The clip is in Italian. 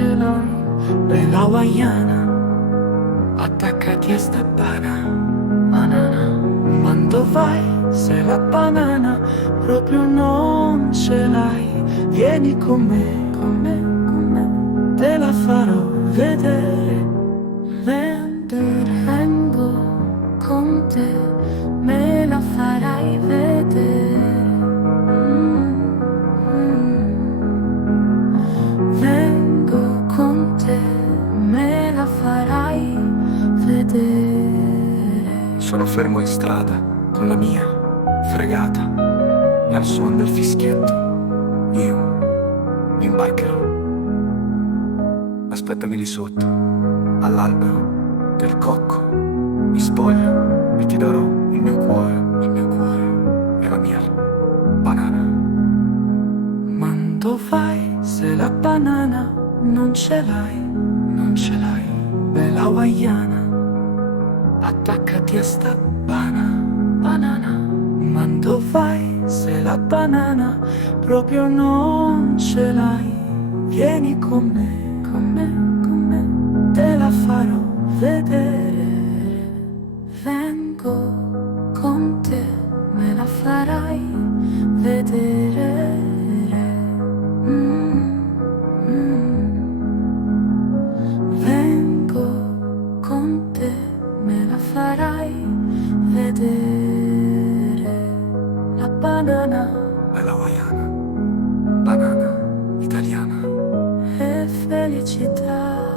ce l'hai, bella hawaiana, attaccati a sta banana. Quando vai se la banana proprio non ce l'hai, vieni con me, te la farò vedere. Vengo con te, me la farai vedere. Vengo con te, me la farai vedere. Sono fermo in strada con la mia fregata e al suono del fischietto io mi imbarcherò. Aspettami lì sotto, all'albero del cocco, mi spoglio e ti darò il mio cuore e la mia banana. Quando vai se la banana non ce l'hai, bella hawaiana, attaccati a sta banana. Quando vai se la banana proprio non ce l'hai, vieni con me, te la farò vedere. Vengo con te, me la farai vedere. Vengo con te, me la farai vedere. La banana Bella hawaiana, banana italiana. è felicità.